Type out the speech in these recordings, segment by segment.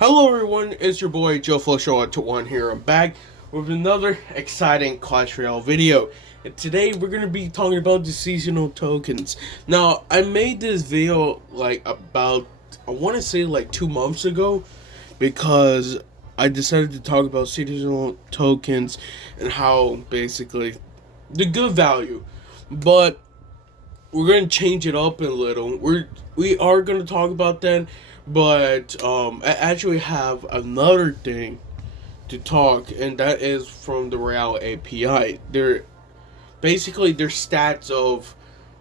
Hello everyone, it's your boy Joe Flushow to one here. I'm back with another exciting Clash Royale video. And today we're gonna be talking about the seasonal tokens. Now, I made this video about I wanna say 2 months ago because I decided to talk about seasonal tokens and how basically the good value. But we're gonna change it up a little. We are gonna talk about that, but I actually have another thing to talk, and that is from the Real API. They're basically their stats of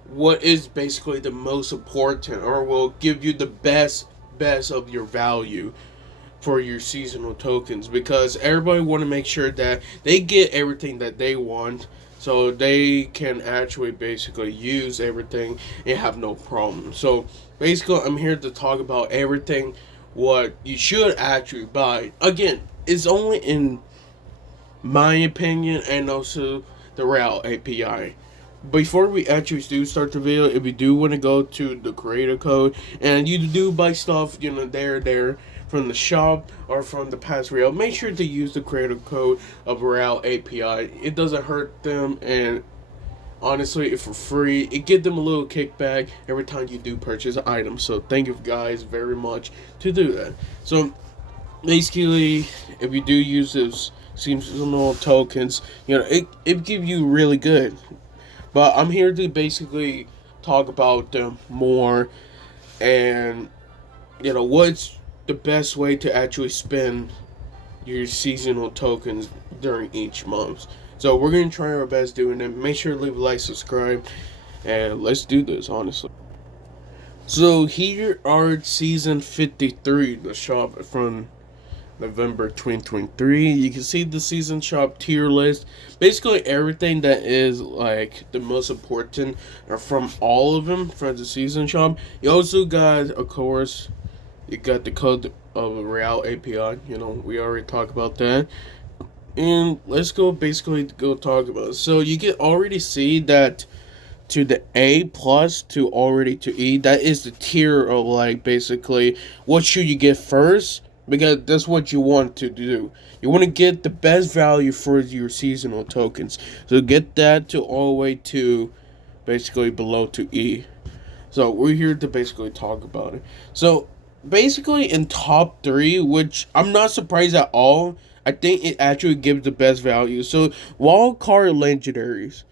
what is basically the most important, or will give you the best of your value for your seasonal tokens, because everybody want to make sure that they get everything that they want so they can actually basically use everything and have no problem. So basically I'm here to talk about everything what you should actually buy. Again, it's only in my opinion and also the Real API. Before we actually do start the video, if you do want to go to the creator code and you do buy stuff, there from the shop or from the past Real, make sure to use the creator code of Real API. It doesn't hurt them, and honestly, it's for free. It gives them a little kickback every time you do purchase an item. So thank you guys very much to do that. So basically, if you do use those seasonal tokens, it give you really good. But I'm here to basically talk about them more, and what's the best way to actually spend your seasonal tokens during each month. So we're gonna try our best doing it. Make sure to leave a like, subscribe, and let's do this honestly. So here are season 53, the shop from November 2023. You can see the season shop tier list. Basically, everything that is like the most important are from all of them from the season shop. You also got, of course, you got the code of Real API. We already talked about that. And let's go talk about it. So you can already see that to the A plus to already to E, that is the tier of basically what should you get first, because that's what you want to do. You want to get the best value for your seasonal tokens. So get that to all the way to basically below to E. So we're here to basically talk about it. So basically in top three, which I'm not surprised at all, I think it actually gives the best value. So wild card legendaries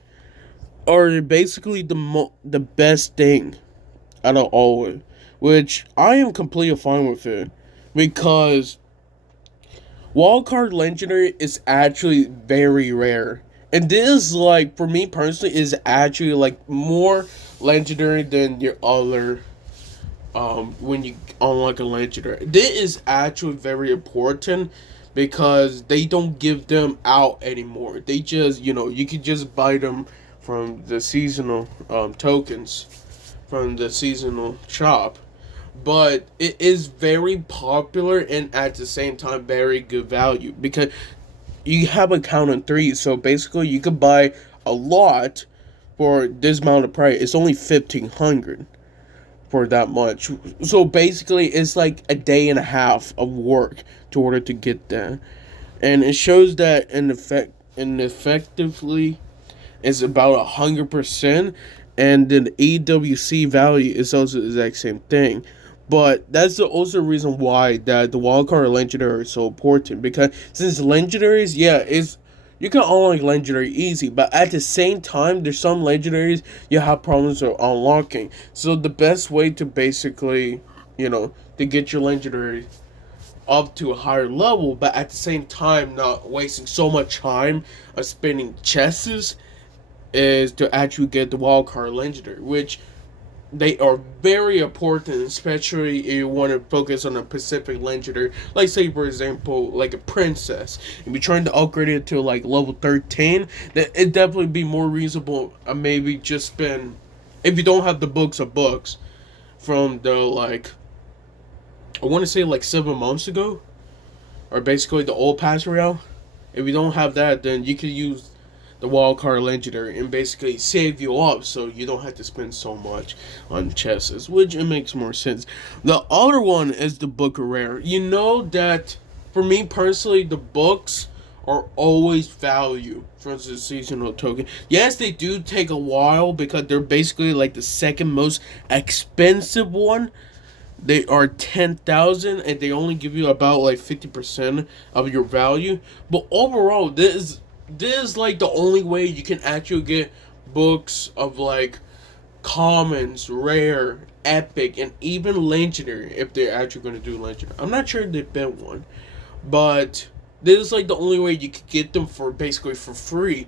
are basically the best thing out of all, which I am completely fine with it, because wildcard legendary is actually very rare, and this for me personally is actually more legendary than your other when you unlock a legendary. This is actually very important because they don't give them out anymore. They just, you can just buy them from the seasonal tokens from the seasonal shop. But it is very popular and at the same time very good value, because you have a count on three. So basically, you could buy a lot for this amount of price. It's only 1,500 for that much. So basically, it's like a day and a half of work to order to get that, and it shows that effectively is about 100%, and then the EWC value is also the exact same thing. But that's also the reason why that the wildcard legendary is so important, because since legendaries, yeah, is you can unlock legendary easy, but at the same time, there's some legendaries you have problems with unlocking. So the best way to basically, to get your legendary up to a higher level, but at the same time not wasting so much time of spending chests, is to actually get the wildcard legendary, which they are very important, especially if you want to focus on a specific legendary. Like, say, for example, like a princess. If you're trying to upgrade it to level 13, then it definitely be more reasonable. Maybe just spend, if you don't have the books from the I want to say 7 months ago, or basically the old pass royale. If you don't have that, then you can use the wild card legendary and basically save you up so you don't have to spend so much on chests, which it makes more sense. The other one is the book of rare. You know that for me personally, the books are always value for the seasonal token. Yes, they do take a while because they're basically like the second most expensive one. They are 10,000 and they only give you about like 50% of your value. But overall, this is like the only way you can actually get books of like commons, rare, epic, and even legendary if they're actually going to do legendary. I'm not sure if they've been one, but this is like the only way you could get them for basically for free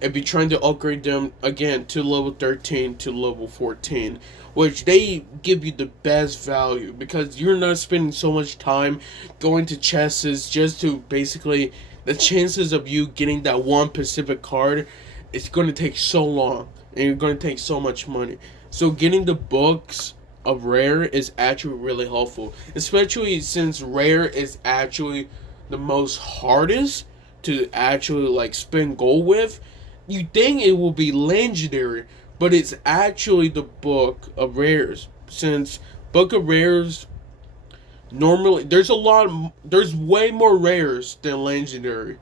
if you're trying to upgrade them again to level 13 to level 14, which they give you the best value because you're not spending so much time going to chests just to basically the chances of you getting that one specific card it's going to take so long and you're going to take so much money. So getting the books of rare is actually really helpful, especially since rare is actually the most hardest to actually like spend gold with. You think it will be legendary, but it's actually the book of rares. Since book of rares normally there's way more rares than legendary.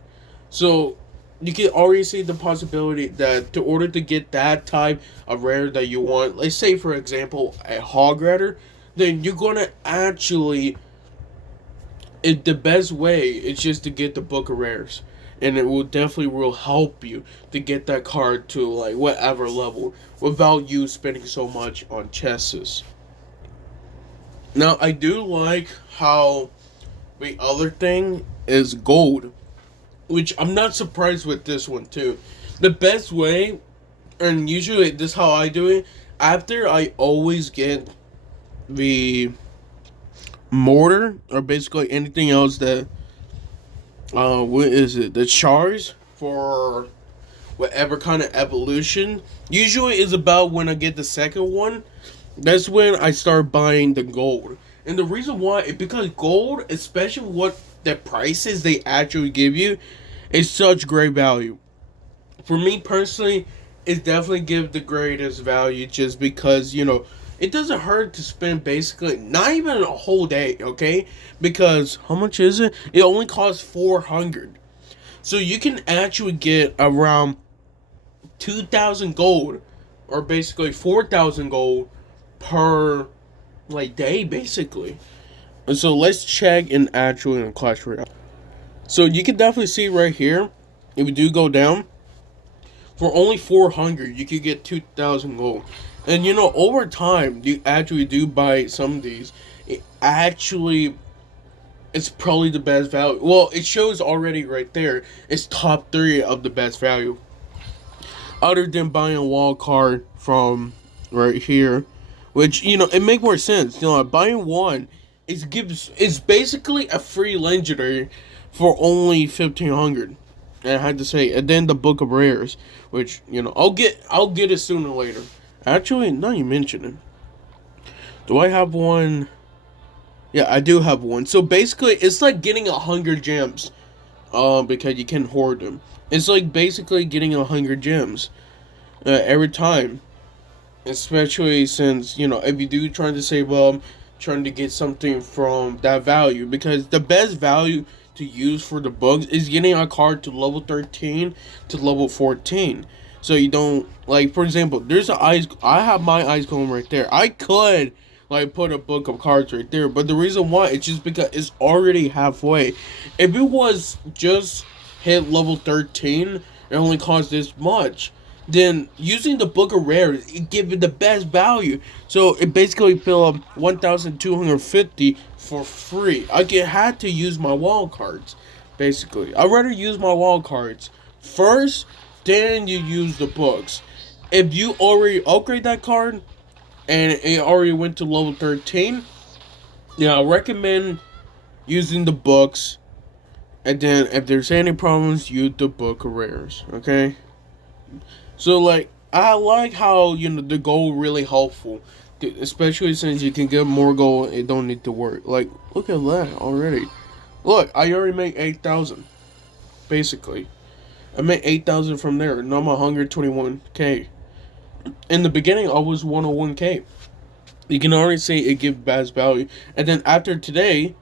So you can already see the possibility that to order to get that type of rare that you want, let's say for example a hog rider, then you're gonna actually the best way is just to get the book of rares, and it will definitely will help you to get that card to like whatever level without you spending so much on chests. Now I do like how the other thing is gold, which I'm not surprised with this one too. The best way, and usually this is how I do it, after I always get the mortar or basically anything else that what is it, the shards for whatever kind of evolution, usually is about when I get the second one. That's when I start buying the gold. And the reason why is because gold, especially what the prices they actually give you, is such great value. For me personally, it definitely gives the greatest value just because, you know, it doesn't hurt to spend basically not even a whole day, okay? Because how much is it? It only costs 400. So you can actually get around 2,000 gold or basically 4,000 gold per like day basically. And so let's check in actually in Clash Royale. So you can definitely see right here, if we do go down, for only 400 you could get 2,000 gold. And you know, over time you actually do buy some of these, it actually it's probably the best value. Well, it shows already right there, it's top 3 of the best value. Other than buying a wall card from right here, which, you know, it make more sense. You know, buying one it's basically a free legendary for only 1,500. And I had to say, and then the book of rares, which, you know, I'll get it sooner or later. Actually, now you mention it, do I have one? Yeah, I do have one. So basically, it's like getting 100 gems, because you can hoard them. It's like basically getting 100 gems, every time. Especially since, you know, if you do trying to save up, trying to get something from that value, because the best value to use for the bugs is getting a card to level 13 to level 14. So you don't, like, for example, there's I have my ice golem right there. I could like put a book of cards right there, but the reason why it's just because it's already halfway. If it was just hit level 13, it only costs this much. Then using the book of rares, it gives it the best value. So it basically fill up 1,250 for free. I had to use my wall cards, basically. I'd rather use my wall cards first, then you use the books. If you already upgrade that card and it already went to level 13, yeah, I recommend using the books. And then if there's any problems, use the book of rares, okay? So, like, I like how, you know, the gold really helpful, especially since you can get more gold. It don't need to work. Like, look at that already. Look, I already made 8,000, basically. I made 8,000 from there. Now I'm 121k. In the beginning, I was 101k. You can already say it gives best value. And then after today,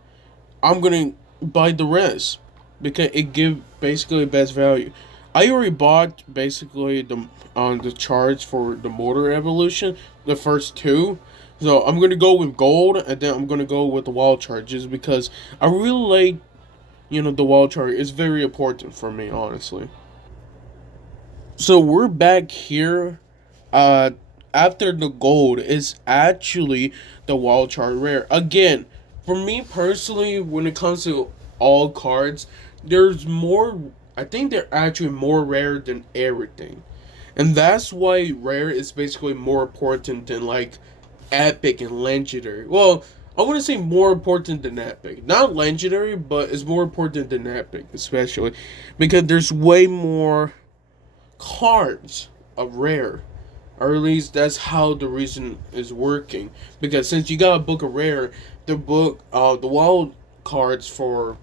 I'm gonna buy the rest because it give basically best value. I already bought basically the charge for the motor evolution, the first two. So I'm gonna go with gold, and then I'm gonna go with the wild charges because I really like, the wild charge. It's very important for me, honestly. So we're back here. Uh, After the gold is actually the wild card rare. Again, for me personally, when it comes to all cards, there's more. I think they're actually more rare than everything, and that's why rare is basically more important than like epic and legendary. Well, I wouldn't say more important than epic, not legendary, but it's more important than epic, especially because there's way more cards of rare, or at least that's how the reason is working. Because since you got a book of rare, the wild cards for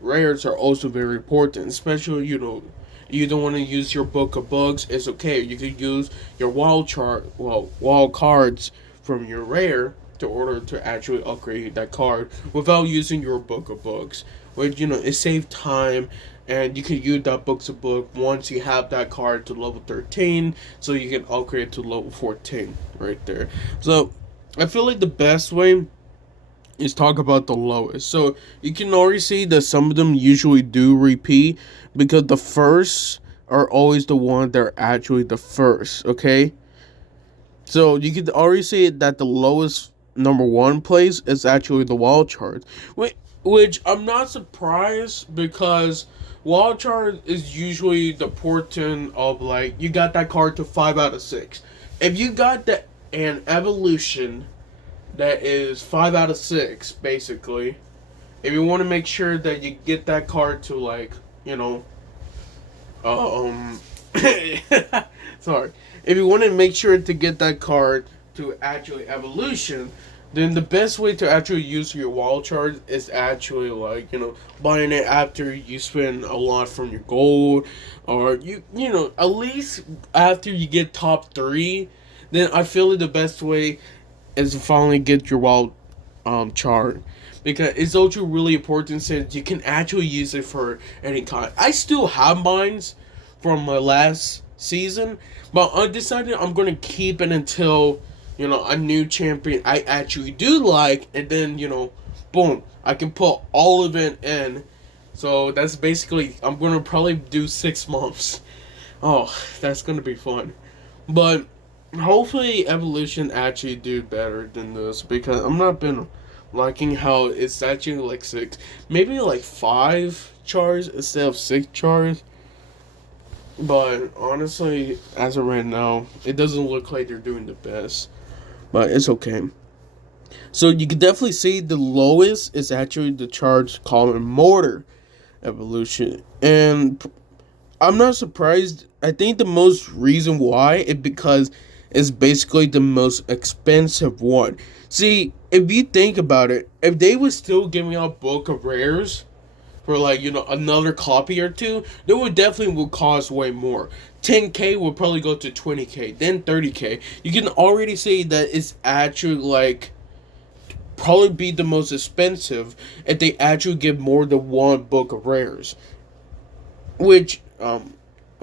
rares are also very important. Especially, you don't want to use your book of books. It's okay. You can use your wild cards from your rare to order to actually upgrade that card without using your book of books. Which it saves time, and you can use that books of book once you have that card to level 13, so you can upgrade to level 14 right there. So I feel like the best way is talk about the lowest. So you can already see that some of them usually do repeat because the first are always the one that are actually the first. Okay, so you can already see that the lowest number one place is actually the wild card, which I'm not surprised because wild card is usually the portent of like you got that card to 5 out of 6. If you got an evolution that is 5 out of 6, basically, if you want to make sure that you get that card to like um, sorry. If you want to make sure to get that card to actually evolution, then the best way to actually use your wild card is actually like buying it after you spend a lot from your gold, or at least after you get top 3. Then I feel like the best way is to finally get your wild chart, because it's also really important since you can actually use it for any kind. I still have mines from my last season, but I decided I'm gonna keep it until a new champion I actually do like, and then boom, I can put all of it in. So that's basically I'm gonna probably do 6 months. Oh, that's gonna be fun, but hopefully evolution actually do better than this, because I'm not been liking how it's actually like 6, maybe like 5 chars instead of 6 chars. But honestly, as of right now, it doesn't look like they're doing the best, but it's okay. So you can definitely see the lowest is actually the charged common mortar evolution, and I'm not surprised. I think the most reason why is because it's basically the most expensive one. See, if you think about it, if they were still giving out book of rares for like another copy or two, they would definitely would cost way more. 10k will probably go to 20k, then 30k. You can already see that it's actually like probably be the most expensive if they actually give more than one book of rares, which I'm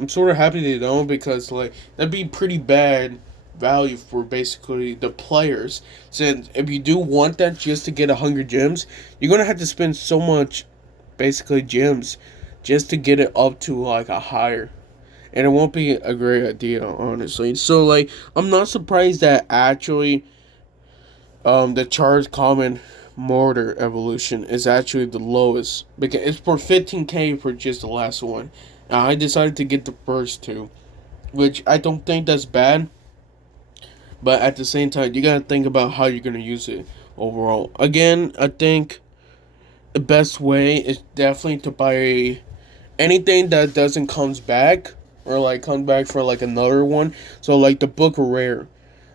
sort of happy they don't, because like that'd be pretty bad value for basically the players. Since if you do want that just to get 100 gems, you're gonna have to spend so much, basically gems, just to get it up to like a higher, and it won't be a great idea, honestly. So like I'm not surprised that actually the charged common mortar evolution is actually the lowest, because it's for 15k for just the last one. I decided to get the first two, which I don't think that's bad, but at the same time, you gotta think about how you're gonna use it overall. Again, I think the best way is definitely to buy anything that doesn't comes back, or like come back for like another one. So like the book of rare,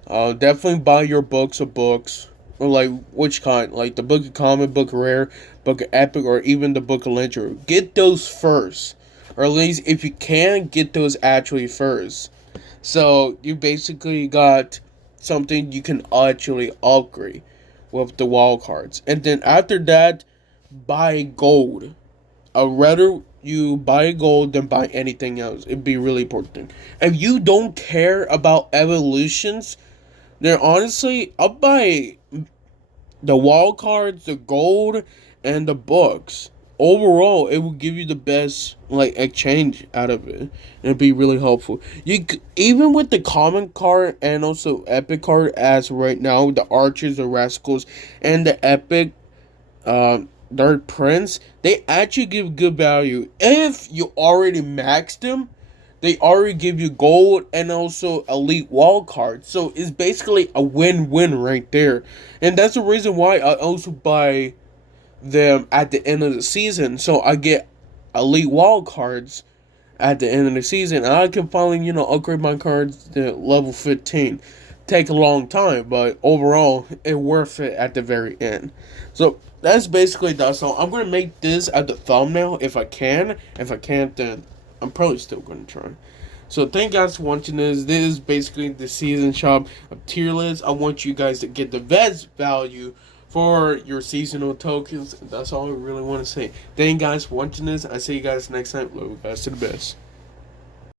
definitely buy your books of books, or like which kind, like the book of common, book of rare, book of epic, or even the book of legendary. Get those first, or at least if you can get those actually first. So you basically got something you can actually upgrade with the wild cards, and then after that, buy gold. I'd rather you buy gold than buy anything else. It'd be really important. If you don't care about evolutions, then honestly, I'll buy the wild cards, the gold, and the books. Overall, it will give you the best like exchange out of it, and it'd be really helpful. Even with the common card and also epic card as right now, the archers, the rascals, and the epic Dark Prince, they actually give good value. If you already maxed them, they already give you gold and also elite wall cards. So it's basically a win-win right there. And that's the reason why I also buy them at the end of the season. So I get elite wall cards at the end of the season. And I can finally, upgrade my cards to level 15. Take a long time, but overall, it's worth it at the very end. So that's basically that. So I'm going to make this at the thumbnail if I can. If I can't, then I'm probably still going to try. So thank you guys for watching this. This is basically the season shop of tier list. I want you guys to get the best value for your seasonal tokens. That's all I really want to say. Thank you guys for watching this. I see you guys next time. Love you guys to the best.